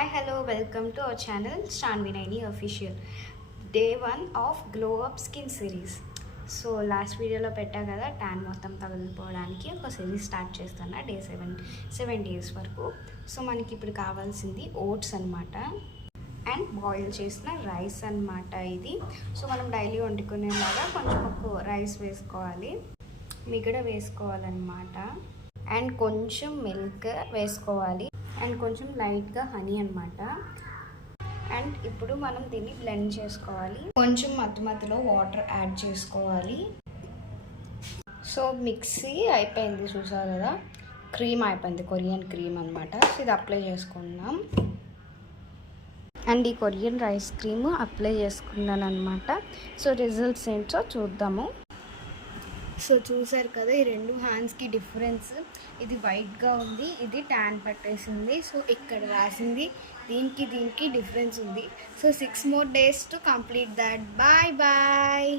Hi, hello, welcome to our channel Shanvinayni Official. Day 1 of Glow Up Skin Series. So last వీడియోలో పెట్టా కదా tan మొత్తం తగిలిపోవడానికి ఒక series start చేస్తున్నా day 7 days వరకు. సో మనకి ఇప్పుడు కావాల్సింది ఓట్స్ అనమాట అండ్ బాయిల్ చేసిన రైస్ అనమాట ఇది. సో మనం డైలీ వండుకునేలాగా కొంచెం ఒక రైస్ వేసుకోవాలి, మిగడ వేసుకోవాలన్నమాట అండ్ కొంచెం మిల్క్ వేసుకోవాలి అండ్ కొంచెం లైట్గా హనీ అనమాట. అండ్ ఇప్పుడు మనం దీన్ని బ్లెండ్ చేసుకోవాలి, కొంచెం మధ్యలో వాటర్ యాడ్ చేసుకోవాలి. సో మిక్సీ అయిపోయింది, చూసారు కదా, క్రీమ్ అయిపోయింది, కొరియన్ క్రీమ్ అనమాట. సో ఇది అప్లై చేసుకుందాం అండ్ ఈ కొరియన్ రైస్ క్రీమ్ అప్లై చేసుకున్నాను అనమాట. సో రిజల్ట్స్ ఏంటో చూద్దాము. సో చూసారు కదా ఈ రెండు హ్యాండ్స్కి డిఫరెన్స్, ఇది వైట్గా ఉంది, ఇది ట్యాన్ పట్టేసింది. సో ఇక్కడ రాసింది దీనికి డిఫరెన్స్ ఉంది. So 6 more days to complete that. Bye bye.